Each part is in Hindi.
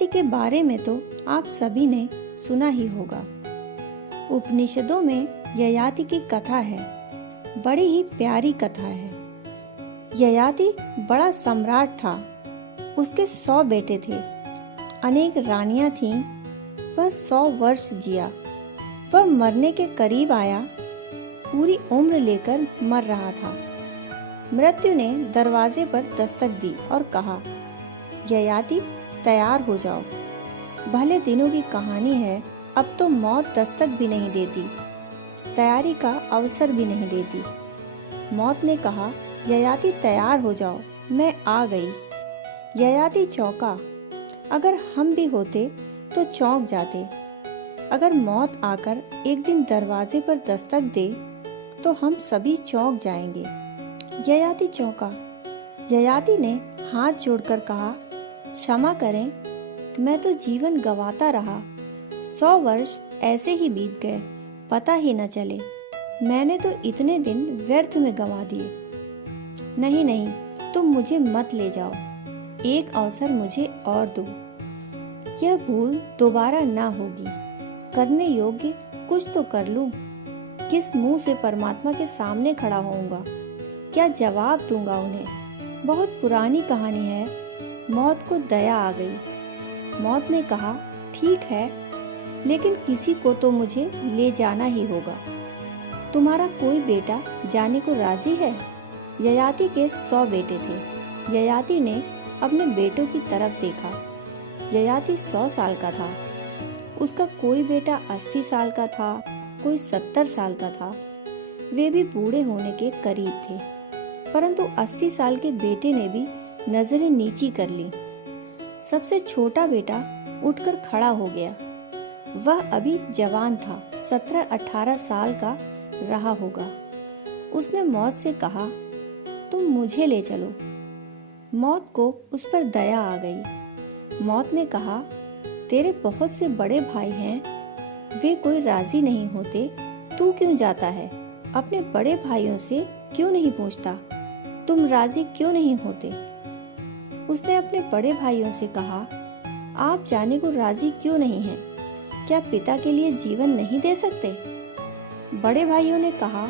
ययाति के बारे में तो आप सभी ने सुना ही होगा। उपनिषदों में ययाति की कथा है, बड़ी ही प्यारी कथा है। ययाति बड़ा सम्राट था। उसके 100 बेटे थे, अनेक रानियां थीं। वह 100 वर्ष जिया। वह मरने के करीब आया, पूरी उम्र लेकर मर रहा था। मृत्यु ने दरवाजे पर दस्तक दी और कहा, ययाति तैयार हो जाओ। भले दिनों की कहानी है, अब तो मौत दस्तक भी नहीं देती, तैयारी का अवसर भी नहीं देती। मौत ने कहा, ययाति तैयार हो जाओ, मैं आ गई। ययाति चौंका। अगर हम भी होते तो चौंक जाते। अगर मौत आकर एक दिन दरवाजे पर दस्तक दे तो हम सभी चौंक जाएंगे। ययाति चौंका। ययाति ने हाथ जोड़कर कहा, क्षमा करें, मैं तो जीवन गंवाता रहा। 100 वर्ष ऐसे ही बीत गए, पता ही न चले। मैंने तो इतने दिन व्यर्थ में गंवा दिए। नहीं नहीं, तुम मुझे मत ले जाओ, एक अवसर मुझे और दो। यह भूल दोबारा ना होगी। करने योग्य कुछ तो कर लूं। किस मुंह से परमात्मा के सामने खड़ा होऊंगा? क्या जवाब दूंगा उन्हें? बहुत पुरानी कहानी है। मौत को दया आ गई। मौत ने कहा, ठीक है, लेकिन किसी को तो मुझे ले जाना ही होगा। तुम्हारा कोई बेटा जाने को राजी है? ययाति के 100 बेटे थे। ययाति ने अपने बेटों की तरफ देखा। ययाति 100 साल का था। उसका कोई बेटा 80 साल का था, कोई 70 साल का था। वे भी बूढ़े होने के करीब थे, परंतु 80 साल के बेटे ने भी नजरें नीची कर ली। सबसे छोटा बेटा उठकर खड़ा हो गया। वह अभी जवान था, 17-18 साल का रहा होगा। उसने मौत से कहा, तुम मुझे ले चलो। मौत को उस पर दया आ गई। मौत ने कहा, तेरे बहुत से बड़े भाई हैं, वे कोई राजी नहीं होते, तू क्यों जाता है? अपने बड़े भाइयों से क्यों नहीं पूछता, तुम राजी क्यों नहीं होते? उसने अपने बड़े भाइयों से कहा, आप जाने को राजी क्यों नहीं हैं? क्या पिता के लिए जीवन नहीं दे सकते? बड़े भाइयों ने कहा,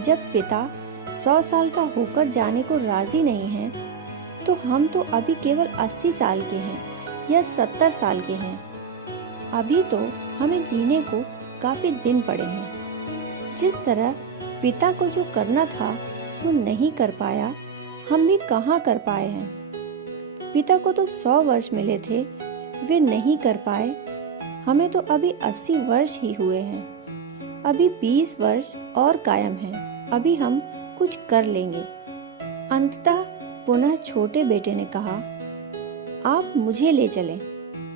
जब पिता 100 साल का होकर जाने को राजी नहीं है, तो हम तो अभी केवल 80 साल के हैं या 70 साल के हैं। अभी तो हमें जीने को काफी दिन पड़े हैं। जिस तरह पिता को जो करना था वो नहीं कर पाया, हम भी कहाँ कर पाए हैं। पिता को तो 100 वर्ष मिले थे, वे नहीं कर पाए। हमें तो अभी 80 वर्ष ही हुए हैं। अभी 20 वर्ष और कायम हैं। अभी हम कुछ कर लेंगे। अंततः पुनः छोटे बेटे ने कहा, आप मुझे ले चलें।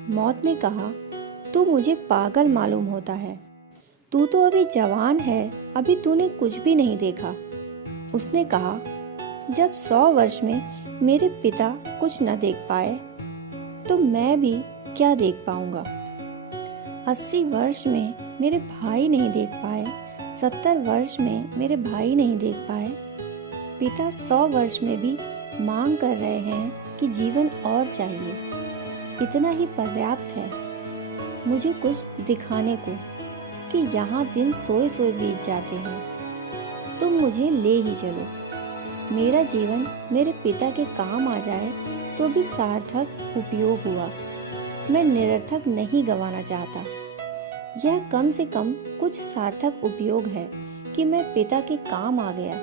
मौत ने कहा, तू मुझे पागल मालूम होता है। तू तो अभी जवान है, अभी तूने कुछ भी नहीं देखा। उसने कहा, जब 100 वर्ष में मेरे पिता कुछ न देख पाए, तो मैं भी क्या देख पाऊंगा। 80 वर्ष में मेरे भाई नहीं देख पाए, 70 वर्ष में मेरे भाई नहीं देख पाए। पिता 100 वर्ष में भी मांग कर रहे हैं कि जीवन और चाहिए। इतना ही पर्याप्त है मुझे कुछ दिखाने को कि यहाँ दिन सोए सोए बीत जाते हैं। तुम मुझे ले ही चलो। मेरा जीवन मेरे पिता के काम आ जाए तो भी सार्थक उपयोग हुआ। मैं निरर्थक नहीं गंवाना चाहता। यह कम से कम कुछ सार्थक उपयोग है कि मैं पिता के काम आ गया।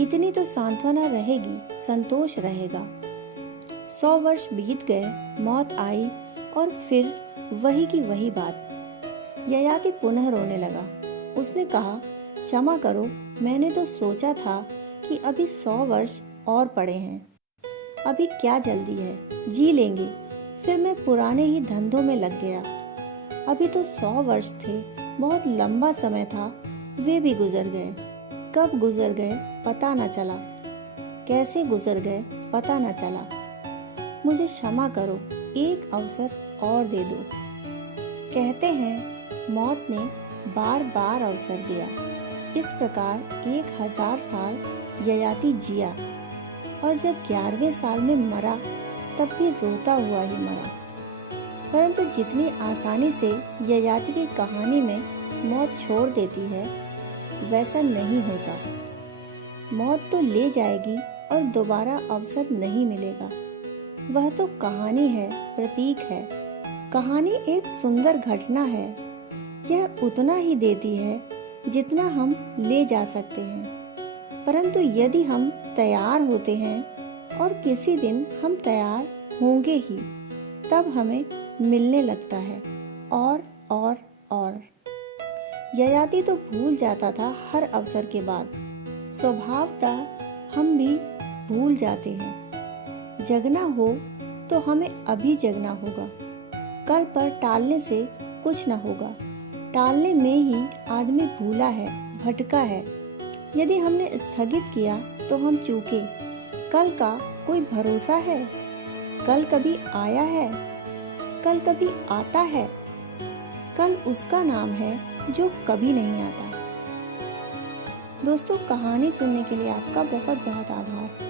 इतनी तो सांत्वना रहेगी, संतोष रहेगा। 100 वर्ष बीत गए, मौत आई और फिर वही की वही बात। ययाति पुनः रोने लगा। उसने कहा, क्षमा करो, मैंने तो सोचा था कि अभी 100 वर्ष और पड़े हैं। अभी क्या जल्दी है, जी लेंगे। फिर मैं पुराने ही धंधों में लग गया। अभी तो 100 वर्ष थे, बहुत लंबा समय था, वे भी गुजर गए। कब गुजर गए पता न चला, कैसे गुजर गए पता न चला। मुझे क्षमा करो, एक अवसर और दे दो। कहते हैं मौत ने बार बार अवसर दिया। इस प्रकार 1000 साल ययाति जिया और जब 11वें साल में मरा तब भी रोता हुआ ही मरा। परंतु जितनी आसानी से ययाति की कहानी में मौत छोड़ देती है, वैसा नहीं होता। मौत तो ले जाएगी और दोबारा अवसर नहीं मिलेगा। वह तो कहानी है, प्रतीक है। कहानी एक सुंदर घटना है। यह उतना ही देती है जितना हम ले जा सकते हैं। परंतु यदि हम तैयार होते हैं, और किसी दिन हम तैयार होंगे ही, तब हमें मिलने लगता है और। ययाति तो भूल जाता था हर अवसर के बाद। स्वभावतः हम भी भूल जाते हैं। जगना हो तो हमें अभी जगना होगा। कल पर टालने से कुछ न होगा। टालने में ही आदमी भूला है, भटका है। यदि हमने स्थगित किया तो हम चूके। कल का कोई भरोसा है? कल कभी आया है? कल कभी आता है? कल उसका नाम है जो कभी नहीं आता। दोस्तों, कहानी सुनने के लिए आपका बहुत बहुत आभार।